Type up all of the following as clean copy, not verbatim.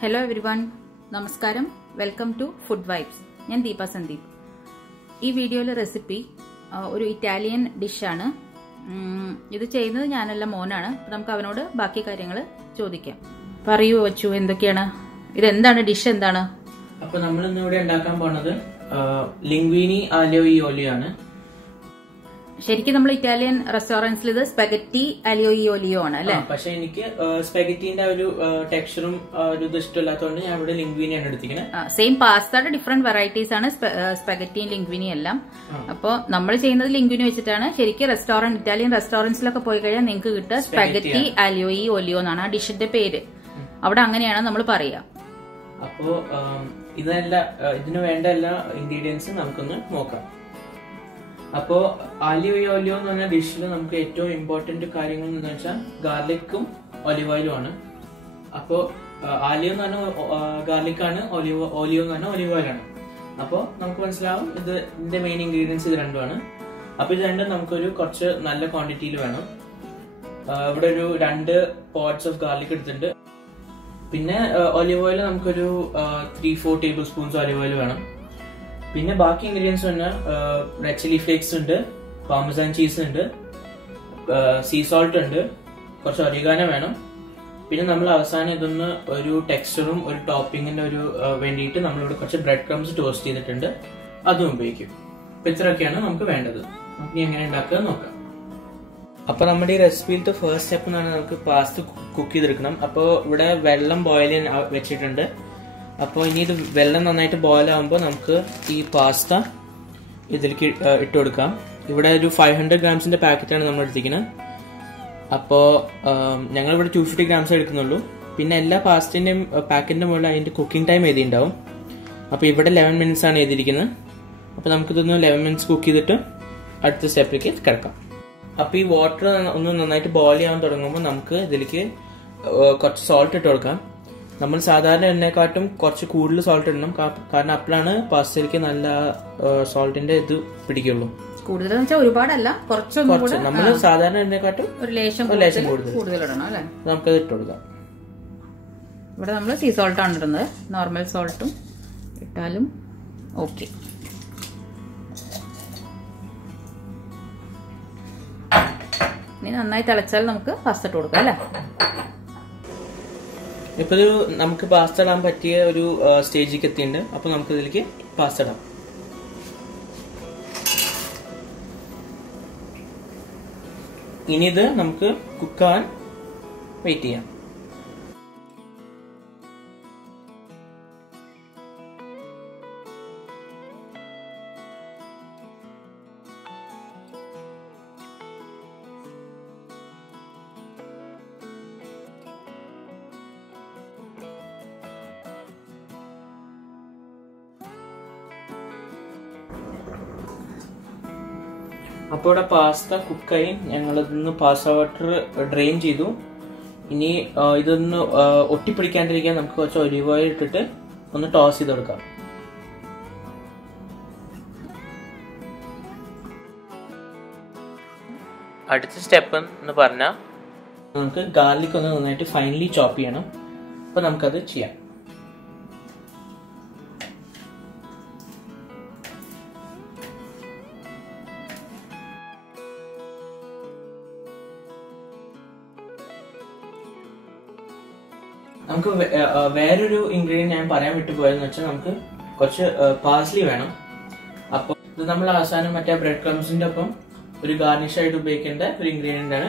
Hello everyone, Namaskaram, welcome to Food Vibes. ഞാൻ ദീപ സന്ദീപ്. ഈ വീഡിയോയിലെ റെസിപ്പി ഒരു ഇറ്റാലിയൻ ഡിഷാണ്. ഇത് ചെയ്യുന്നത് ഞാനല്ല, മോനാണ്. നമുക്ക് അവനോട് ബാക്കി കാര്യങ്ങൾ ചോദിക്കാം. പറയൂ വച്ചു, എന്തൊക്കെയാണ് ഇതെന്താണ് ഡിഷ്, എന്താണ്? അപ്പൊ നമ്മൾ ഇന്ന് ഇവിടെ ഉണ്ടാക്കാൻ പോണത് ലിംഗ്വീനി ആലിയോ ഇ ഓലിയോ ആണ്. ശരിക്കും നമ്മൾ ഇറ്റാലിയൻ റെസ്റ്റോറന്റ്സിൽ ഇത് സ്പെഗറ്റി അലിയോ ഇ ഓലിയോ ആണ് അല്ലെ? പക്ഷെ എനിക്ക് സ്പെഗറ്റിന്റെ ഒരു ടെക്സ്ചറും ഒരു ഇത് ഇഷ്ടമില്ലാത്തതുകൊണ്ട് ഞാൻ ഇവിടെ ലിംഗ്വീനിയാണ് എടുത്തിരിക്കുന്നത്. സെയിം പാസ്തയുടെ ഡിഫറെന്റ് വെറൈറ്റീസ് ആണ് സ്പെഗറ്റിയും ലിംഗ്വീനി എല്ലാം. അപ്പോൾ നമ്മൾ ചെയ്യുന്നത് ലിംഗ്വീനി വെച്ചിട്ടാണ്. ശരിക്കും റെസ്റ്റോറന്റ്, ഇറ്റാലിയൻ റെസ്റ്റോറന്റ്സിലൊക്കെ പോയി കഴിഞ്ഞാൽ നിങ്ങൾക്ക് കിട്ടുക സ്പെഗറ്റി അലിയോ ഇ ഓലിയോ എന്നാണ് ആ ഡിഷിന്റെ പേര്. അവിടെ അങ്ങനെയാണ് നമ്മൾ പറയുക. അപ്പോ ഇതിന് വേണ്ട എല്ലാ ഇൻഗ്രീഡിയൻസും നമുക്കൊന്ന് നോക്കാം. അപ്പോ ആലിയോ ഇ ഓലിയോ എന്ന് പറഞ്ഞ ഡിഷിൽ നമുക്ക് ഏറ്റവും ഇമ്പോർട്ടന്റ് കാര്യങ്ങൾ എന്ന് വെച്ചാൽ ഗാർലിക്കും ഒലിവ് ഓയിലും ആണ്. അപ്പോ ആലിയോ എന്ന് പറഞ്ഞാൽ ഗാർലിക്കാണ്, ഓലിയോ എന്ന് പറഞ്ഞാൽ ഒലിവ് ഓയിലാണ്. അപ്പോൾ നമുക്ക് മനസ്സിലാവും ഇതിന്റെ മെയിൻ ഇൻഗ്രീഡിയൻസ് ഇത് രണ്ടുമാണ്. അപ്പൊ ഇത് രണ്ടും നമുക്കൊരു കുറച്ച് നല്ല ക്വാണ്ടിറ്റിയിൽ വേണം. ഇവിടെ ഒരു 2 പോട്ട്സ് ഓഫ് ഗാർലിക് എടുത്തിട്ടുണ്ട്. പിന്നെ ഒലിവ് ഓയിൽ നമുക്കൊരു 3-4 ടേബിൾ സ്പൂൺസ് ഒലിവ് ഓയിൽ വേണം. പിന്നെ ബാക്കി ഇൻഗ്രീഡിയൻസ് പറഞ്ഞാൽ റെഡ് ചില്ലി ഫ്ലേക്സ് ഉണ്ട്, പാർമസാൻ ചീസ് ഉണ്ട്, സീ സോൾട്ട് ഉണ്ട്, കുറച്ച് ഒറിഗാനോ വേണം. പിന്നെ നമ്മൾ അവസാനം ഇതൊന്ന് ഒരു ടെക്സ്ചറും ഒരു ടോപ്പിങ്ങിന്റെ ഒരു വേണ്ടിയിട്ട് നമ്മളിവിടെ കുറച്ച് ബ്രെഡ് ക്രംസ് ടോസ്റ്റ് ചെയ്തിട്ടുണ്ട്, അതും ഉപയോഗിക്കും. അപ്പൊ ഇത്രയൊക്കെയാണ് നമുക്ക് വേണ്ടത്. നമുക്ക് എങ്ങനെ ഉണ്ടാക്കുക നോക്കാം. അപ്പൊ നമ്മുടെ ഈ റെസിപ്പിയിലത്തെ ഫസ്റ്റ് സ്റ്റെപ്പ് എന്ന് പറഞ്ഞാൽ നമുക്ക് പാസ്ത കുക്ക് ചെയ്തെടുക്കണം. അപ്പോൾ ഇവിടെ വെള്ളം ബോയിൽ ചെയ്യാൻ വെച്ചിട്ടുണ്ട്. അപ്പോൾ ഇനി ഇത് വെള്ളം നന്നായിട്ട് ബോയിൽ ആകുമ്പോൾ നമുക്ക് ഈ പാസ്ത ഇതിലേക്ക് ഇട്ട് കൊടുക്കാം. ഇവിടെ ഒരു 500 ഗ്രാംസിന്റെ പാക്കറ്റാണ് നമ്മൾ എടുത്തിരിക്കുന്നത്. അപ്പോൾ ഞങ്ങളിവിടെ 250 ഗ്രാംസ് എടുക്കുന്നുള്ളൂ. പിന്നെ എല്ലാ പാസ്റ്റിന്റെയും പാക്കറ്റിന്റെ മുകളിൽ അതിന്റെ കുക്കിംഗ് ടൈം എഴുതിയിട്ടുണ്ടാവും. അപ്പോൾ ഇവിടെ 11 മിനിറ്റ്സ് ആണ് എഴുതിയിരിക്കുന്നത്. അപ്പോൾ നമുക്കിതൊന്ന് 11 മിനിറ്റ്സ് കുക്ക് ചെയ്തിട്ട് അടുത്ത സ്റ്റെപ്പിലേക്ക് കിടക്കാം. അപ്പോൾ ഈ വാട്ടർ ഒന്ന് നന്നായിട്ട് ബോയിൽ ചെയ്യാൻ തുടങ്ങുമ്പോൾ നമുക്ക് ഇതിലേക്ക് കുറച്ച് സോൾട്ട് ഇട്ട് കൊടുക്കാം. നമ്മൾ സാധാരണ എണ്ണയെക്കാട്ടും കുറച്ച് കൂടുതൽ സോൾട്ട് ഇടണം, കാരണം അപ്പോഴാണ് പാസ്തയിലേക്ക് നല്ല സോൾട്ടിന്റെ ഇത് പിടിക്കുള്ളൂ. കൂടുതൽ ഒരുപാടല്ല, കുറച്ച് നമ്മൾ സാധാരണ എണ്ണയെക്കാട്ടും ഒരു ലേശം കൂടുതൽ ഇടണം അല്ലെ? നമുക്കത് ഇട്ട് കൊടുക്കാം. ഇവിടെ നമ്മൾ സീ സോൾട്ട് ആണ് ഇടുന്നത്. നോർമൽ സോൾട്ടും ഇട്ടാലും ഓക്കെ. ഇനി നന്നായി തിളച്ചാൽ നമുക്ക് പാസ്ത ഇട്ട് കൊടുക്കാം അല്ലെ? ഇപ്പൊ നമുക്ക് പാസ്ത ഇടാൻ പറ്റിയ ഒരു സ്റ്റേജിലേക്ക് എത്തിയിട്ടുണ്ട്. അപ്പൊ നമുക്ക് ഇതിലേക്ക് പാസ്ത ഇടാം. ഇനി ഇത് നമുക്ക് കുക്കാൻ വെയിറ്റ് ചെയ്യാം. അപ്പോൾ ഇവിടെ പാസ്ത കുക്കായി ഞങ്ങളിതൊന്ന് പാസ്ത വാട്ടർ ഡ്രെയിൻ ചെയ്തു. ഇനി ഇതൊന്ന് ഒട്ടിപ്പിടിക്കാണ്ടിരിക്കാൻ നമുക്ക് കുറച്ച് ഒലിവ് ഓയിൽ ഇട്ടിട്ട് ഒന്ന് ടോസ് ചെയ്ത് കൊടുക്കാം. അടുത്ത സ്റ്റെപ്പ് എന്ന് പറഞ്ഞാൽ നമുക്ക് ഗാർലിക് ഒന്ന് നന്നായിട്ട് ഫൈനലി ചോപ്പ് ചെയ്യണം. അപ്പൊ നമുക്കത് ചെയ്യാം. നമുക്ക് വേറൊരു ഇൻഗ്രീഡിയന്റ് ഞാൻ പറയാൻ വിട്ടുപോയെന്ന് വെച്ചാൽ നമുക്ക് കുറച്ച് പാർസ്ലി വേണം. അപ്പോൾ ഇത് നമ്മൾ അവസാനം മറ്റേ ബ്രെഡ് ക്രംസിന്റെ ഒപ്പം ഒരു ഗാർണിഷ് ആയിട്ട് ഉപയോഗിക്കേണ്ട ഒരു ഇൻഗ്രീഡിയന്റ് ആണ്.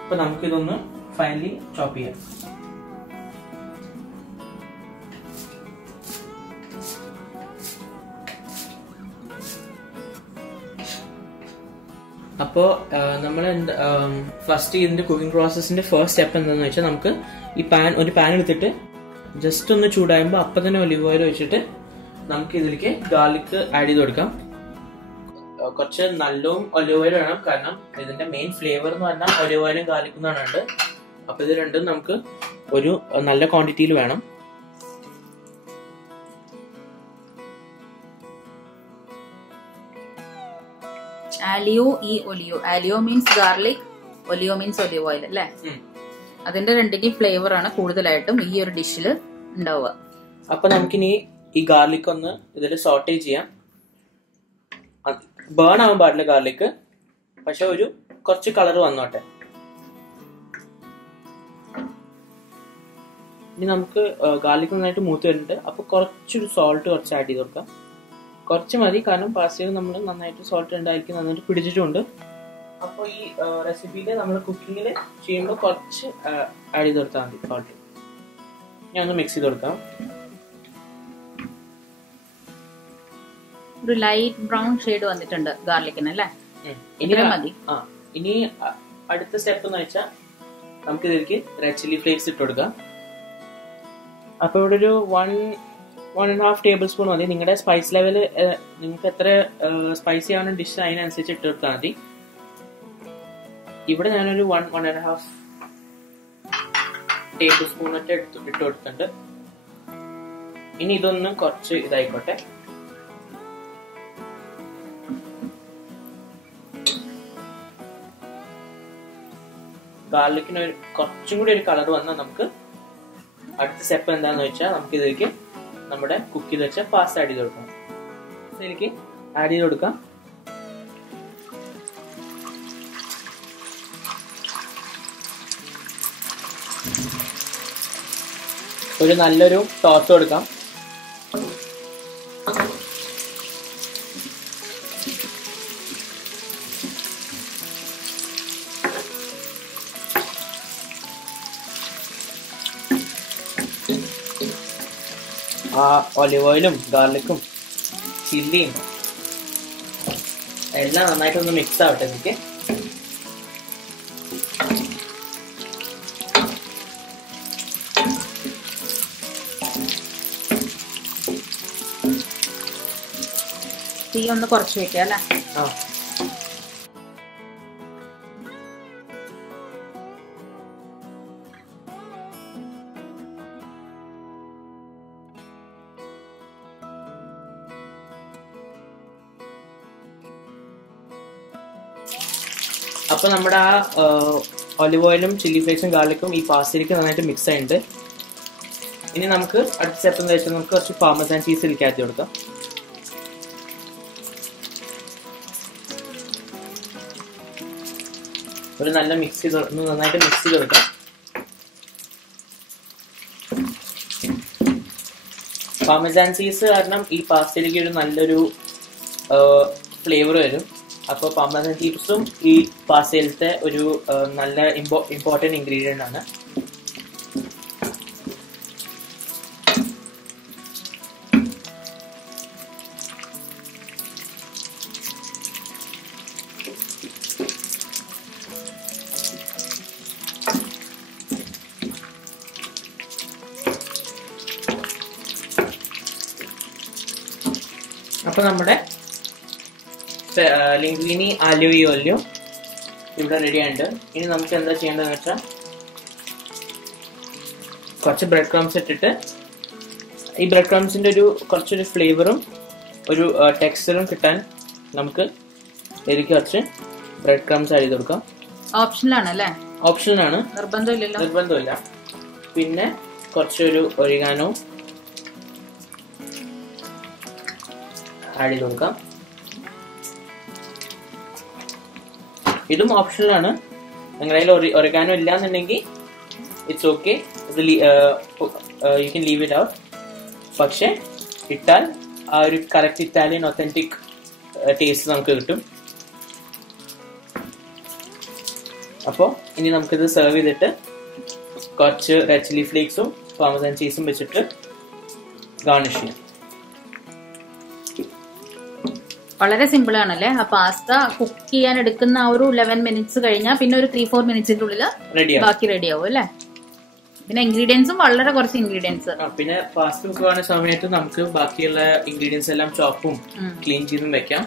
അപ്പൊ നമുക്കിതൊന്ന് ഫൈനലി ചോപ്പ് ചെയ്യാം. അപ്പോൾ നമ്മൾ ഫസ്റ്റ് ഇതിന്റെ കുക്കിംഗ് പ്രോസസ്സിന്റെ ഫസ്റ്റ് സ്റ്റെപ്പ് എന്താണെന്ന് വെച്ചാൽ നമുക്ക് ഒരു പാൻ എടുത്തിട്ട് ജസ്റ്റ് ഒന്ന് ചൂടാകുമ്പോൾ അപ്പം തന്നെ ഒലിവ് ഓയിൽ വെച്ചിട്ട് നമുക്ക് ഇതിലേക്ക് ഗാർലിക് ആഡ് ചെയ്ത് കൊടുക്കാം. കുറച്ച് നല്ലവും ഒലിവ് ഓയിൽ വേണം, കാരണം ഇതിന്റെ മെയിൻ ഫ്ലേവർ എന്ന് പറഞ്ഞാൽ ഒലിവ് ഓയിലും ഗാർലിക്കും എന്നാണ് ഉണ്ട്. അപ്പൊ ഇത് രണ്ടും നമുക്ക് ഒരു നല്ല ക്വാണ്ടിറ്റിയിൽ വേണം. Aglio e Olio. Aglio means garlic, Olio means olive oil, അല്ലേ? അതിന്റെ രണ്ടിന്റെയും ഫ്ലേവർ ആണ് കൂടുതലായിട്ടും ഈ ഒരു ഡിഷിൽ ഉണ്ടാവുക. അപ്പൊ നമുക്കിനി ഈ ഗാർലിക് ഒന്ന് ഇതിൽ സോട്ടേ ചെയ്യാം. ബേൺ ആവാൻ പാടില്ല ഗാർലിക്, പക്ഷെ ഒരു കുറച്ച് കളർ വന്നോട്ടെ. ഇനി നമുക്ക് ഗാർലിക് നന്നായിട്ട് മൂത്ത് വരുന്നുണ്ട്. അപ്പൊ കുറച്ചൊരു സോൾട്ട് കുറച്ച് ആഡ് ചെയ്ത് കൊടുക്കാം. കുറച്ച് മതി, കാരണം പാസ്തയിൽ നമ്മൾ നന്നായിട്ട് സോൾട്ട് ഉണ്ടായിരിക്കും, നന്നായിട്ട് പിടിച്ചിട്ടുണ്ട്. അപ്പോൾ ഈ റെസിപ്പിയിൽ നമ്മൾ കുക്കിങ്ങിൽ ചെയ്യുമ്പോൾ കുറച്ച് ആഡ് ചെയ്ത് കൊടുത്താൽ മതി സോൾട്ട്. ഞാൻ ഒന്ന് മിക്സ് ചെയ്ത് കൊടുക്കാം. ഒരു ലൈറ്റ് ബ്രൗൺ ഷെയ്ഡ് വന്നിട്ടുണ്ട് ഗാർലിക്കിന് അല്ലേ? മതി. ഇനി അടുത്ത സ്റ്റെപ്പ് എന്ന് വെച്ചാൽ നമുക്ക് ഇതിലേക്ക് റെഡ് ചില്ലി ഫ്ലേക്സ് ഇട്ട് കൊടുക്കാം. അപ്പൊ ഇവിടെ ഒരു 1.5 ടേബിൾ സ്പൂൺ മതി. നിങ്ങളുടെ സ്പൈസ് ലെവൽ നിങ്ങൾക്ക് എത്ര സ്പൈസി ആണ് ഡിഷ് അതിനനുസരിച്ച് ഇട്ട് കൊടുത്താൽ മതി. ഇവിടെ ഞാനൊരു 1.5 ടേബിൾ സ്പൂൺ ഒക്കെ ഇട്ട് കൊടുത്തിട്ടുണ്ട്. ഇനി ഇതൊന്നും കുറച്ച് ഇതായിക്കോട്ടെ. ഗാർലിക്കിന് കുറച്ചും കൂടി ഒരു കളർ വന്നാൽ നമുക്ക് അടുത്ത സ്റ്റെപ്പ് എന്താന്ന് വെച്ചാൽ നമുക്ക് ഇതിലേക്ക് നമ്മുടെ കുക്ക് ചെയ്ത് വെച്ച പാസ്ത ആഡ് ചെയ്ത് കൊടുക്കാം. ഇതിലേക്ക് ആഡ് ചെയ്ത് കൊടുക്കാം. ഒരു നല്ലൊരു ടോസ് കൊടുക്കാം. ആ ഒലിവ് ഓയിലും ഗാർലിക്കും ചില്ലിയും എല്ലാം നന്നായിട്ടൊന്ന് മിക്സ് ആവട്ടെ. എനിക്ക് തീ ഒന്ന് കുറച്ച് വെക്കാം അല്ലേ? അപ്പൊ നമ്മുടെ ആ ഒലിവ് ഓയിലും ചില്ലി ഫ്ലേക്സും ഗാർലിക്കും ഈ പാസ്തയിലേക്ക് നന്നായിട്ട് മിക്സ് ആയിട്ടുണ്ട്. ഇനി നമുക്ക് അടുത്ത സ്റ്റെപ്പ് എന്ന് വെച്ചാൽ നമുക്ക് കുറച്ച് പാർമസാൻ ചീസ് ഇതിലേക്ക് ആക്കി കൊടുക്കാം. ഒരു നല്ല മിക്സ് ചെയ്ത് നന്നായിട്ട് മിക്സ് ചെയ്ത് കൊടുക്കാം. പാർമസാൻ ചീസ് കാരണം ഈ പാസ്തയിലേക്ക് ഒരു നല്ലൊരു ഫ്ലേവർ വരും. അപ്പോൾ പാർമസാൻ ചീസും ഈ പാസ്തയിലത്തെ ഒരു നല്ല ഇമ്പോർട്ടൻറ്റ് ഇൻഗ്രീഡിയൻ്റ് ആണ്. അപ്പോൾ നമ്മുടെ ലിംഗ്വിനി ആലിയോ ഒലിയോ ഇവിടെ റെഡി ആയിട്ടുണ്ട്. ഇനി നമുക്ക് എന്താ ചെയ്യേണ്ടതെന്ന് വെച്ചാൽ കുറച്ച് ബ്രെഡ് ക്രംസ് ഇട്ടിട്ട് ഈ ബ്രെഡ് ക്രംസിന്റെ കുറച്ചൊരു ഫ്ലേവറും ഒരു ടെക്സ്ചറും കിട്ടാൻ നമുക്ക് ഇതിലേക്ക് കുറച്ച് ബ്രെഡ് ക്രംസ് ആഡ് ചെയ്ത് കൊടുക്കാം. ഓപ്ഷനിലാണ് അല്ലേ? ഓപ്ഷനാണ്, നിർബന്ധമില്ല. പിന്നെ കുറച്ചൊരു ഒറിഗാനോ ആഡ് ചെയ്ത് കൊടുക്കാം. ഇതും ഓപ്ഷനിലാണ്. നിങ്ങളുടെ കയ്യിൽ ഒറിഗാനോ ഇല്ല എന്നുണ്ടെങ്കിൽ it's okay, you can leave it out. പക്ഷെ ഇട്ടാൽ ആ ഒരു കറക്റ്റ് ഇറ്റാലിയൻ ഒത്തന്റിക് ടേസ്റ്റ് നമുക്ക് കിട്ടും. അപ്പോൾ ഇനി നമുക്കിത് സെർവ് ചെയ്തിട്ട് കുറച്ച് റെഡ് ചില്ലി ഫ്ലേക്സും പാർമസാൻ ചീസും വെച്ചിട്ട് ഗാർണിഷ് ചെയ്യാം. വളരെ സിമ്പിൾ ആണല്ലേ? ആ പാസ്ത കുക്ക് ചെയ്യാൻ എടുക്കുന്ന ആ ഒരു 11 മിനിറ്റ്സ് കഴിഞ്ഞാൽ പിന്നെ ഒരു 3-4 മിനിറ്റ്സിന്റെ ഉള്ളിൽ ബാക്കി റെഡി ആവും അല്ലേ? പിന്നെ ഇൻഗ്രീഡിയൻസും വളരെ കുറച്ച് ഇൻഗ്രീഡിയൻസ്. പിന്നെ പാസ്ത കുക്ക് ആവുന്ന സമയത്ത് നമുക്ക് ബാക്കിയുള്ള ഇൻഗ്രീഡിയൻസ് എല്ലാം ചോപ്പും ക്ലീൻ ചെയ്തും വെക്കാം.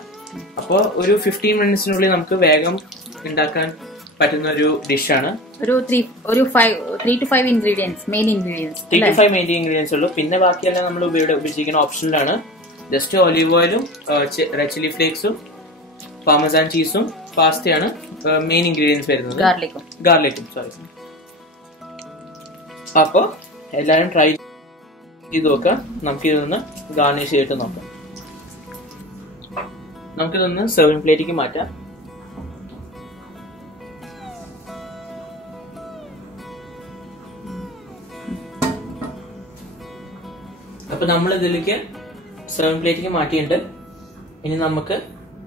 അപ്പോൾ ഒരു 15 മിനിറ്റ്സിനുള്ളിൽ നമുക്ക് വേഗം ഉണ്ടാക്കാൻ പറ്റുന്ന ഒരു ഡിഷാണ്. ഒരു 3 to 5 ingredients, main ingredients 3 to 5 main ingredients ഉള്ളൂ. പിന്നെ ബാക്കിയെല്ലാം നമ്മൾ ഉപയോഗിക്കുന്ന ഓപ്ഷനിലാണ്. ജസ്റ്റ് ഒലിവ് ഓയിലും റെഡ് ചില്ലി ഫ്ലേക്സും പാർമസാൻ ചീസും പാസ്തയാണ് മെയിൻ ഇൻഗ്രീഡിയൻസ് വരുന്നത്. ഗാർലിക്കും സോറി. അപ്പോൾ എല്ലാവരും ട്രൈ. ഇത് നോക്കാം. നമുക്കിതൊന്ന് ഗാർണിഷ് ചെയ്തിട്ട് നോക്കാം. നമുക്കിതൊന്ന് സെർവിംഗ് പ്ലേറ്റിലേക്ക് മാറ്റാം. അപ്പൊ നമ്മൾ ഇതിലേക്ക് സെർവിംഗ് പ്ലേറ്റിലേക്ക് മാറ്റിയിട്ടുണ്ട്. ഇനി നമുക്ക്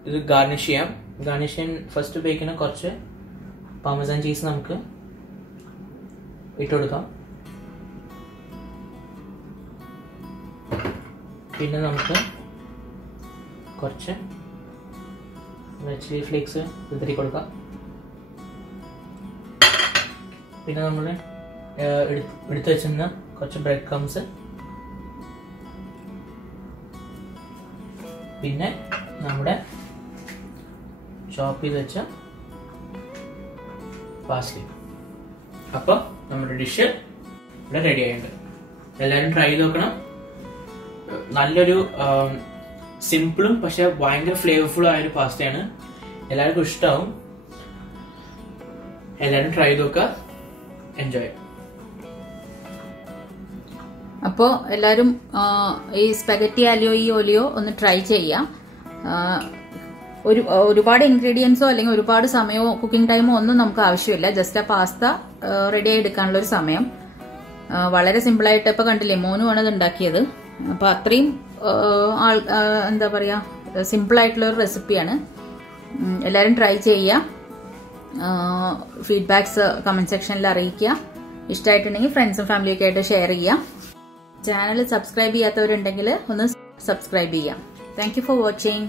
ഇത് ഗാർണിഷ് ചെയ്യാം. ഗാർണിഷ് ചെയ്യാൻ ഫസ്റ്റ് ഉപയോഗിക്കുന്ന കുറച്ച് പാർമസാൻ ചീസ് നമുക്ക് ഇട്ടുകൊടുക്കാം. പിന്നെ നമുക്ക് കുറച്ച് ചില്ലി ഫ്ലേക്സ് വിതറി കൊടുക്കാം. പിന്നെ നമ്മൾ എടുത്തു വെച്ചിരുന്ന കുറച്ച് ബ്രെഡ് ക്രംസ്, പിന്നെ നമ്മുടെ ചോപ്പ് ചെയ്ത് വെച്ച പാസ്ലി. അപ്പൊ നമ്മുടെ ഡിഷ് ഇവിടെ റെഡി ആയിട്ടുണ്ട്. എല്ലാവരും ട്രൈ ചെയ്ത് നോക്കണം. നല്ലൊരു സിമ്പിളും പക്ഷെ ഭയങ്കര ഫ്ലേവർഫുൾ ആയൊരു പാസ്തയാണ്. എല്ലാവർക്കും ഇഷ്ടമാവും. എല്ലാവരും ട്രൈ ചെയ്ത് നോക്കുക. എൻജോയ്. അപ്പോ എല്ലാരും ഈ സ്പെഗറ്റി ആലിയോ ഈ ഓലിയോ ഒന്ന് ട്രൈ ചെയ്യാം. ഒരുപാട് ഇൻഗ്രീഡിയൻസോ അല്ലെങ്കിൽ ഒരുപാട് സമയമോ കുക്കിംഗ് ടൈമോ ഒന്നും നമുക്ക് ആവശ്യമില്ല. ജസ്റ്റ് ആ പാസ്ത റെഡി ആയി എടുക്കാനുള്ള ഒരു സമയം. വളരെ സിമ്പിളായിട്ട് ഇപ്പൊ കണ്ടില്ലേ, മോനുമാണ് ഇത് ഉണ്ടാക്കിയത്. അപ്പൊ അത്രയും എന്താ പറയാ, സിമ്പിൾ ആയിട്ടുള്ള ഒരു റെസിപ്പിയാണ്. എല്ലാരും ട്രൈ ചെയ്യുക. ഫീഡ്ബാക്സ് കമന്റ് സെക്ഷനിൽ അറിയിക്കുക. ഇഷ്ടമായിട്ടുണ്ടെങ്കിൽ ഫ്രണ്ട്സും ഫാമിലിയൊക്കെ ആയിട്ട് ഷെയർ ചെയ്യാം. ചാനൽ സബ്സ്ക്രൈബ് ചെയ്യാത്തവരുണ്ടെങ്കിൽ ഒന്ന് സബ്സ്ക്രൈബ് ചെയ്യാം. Thank you for watching.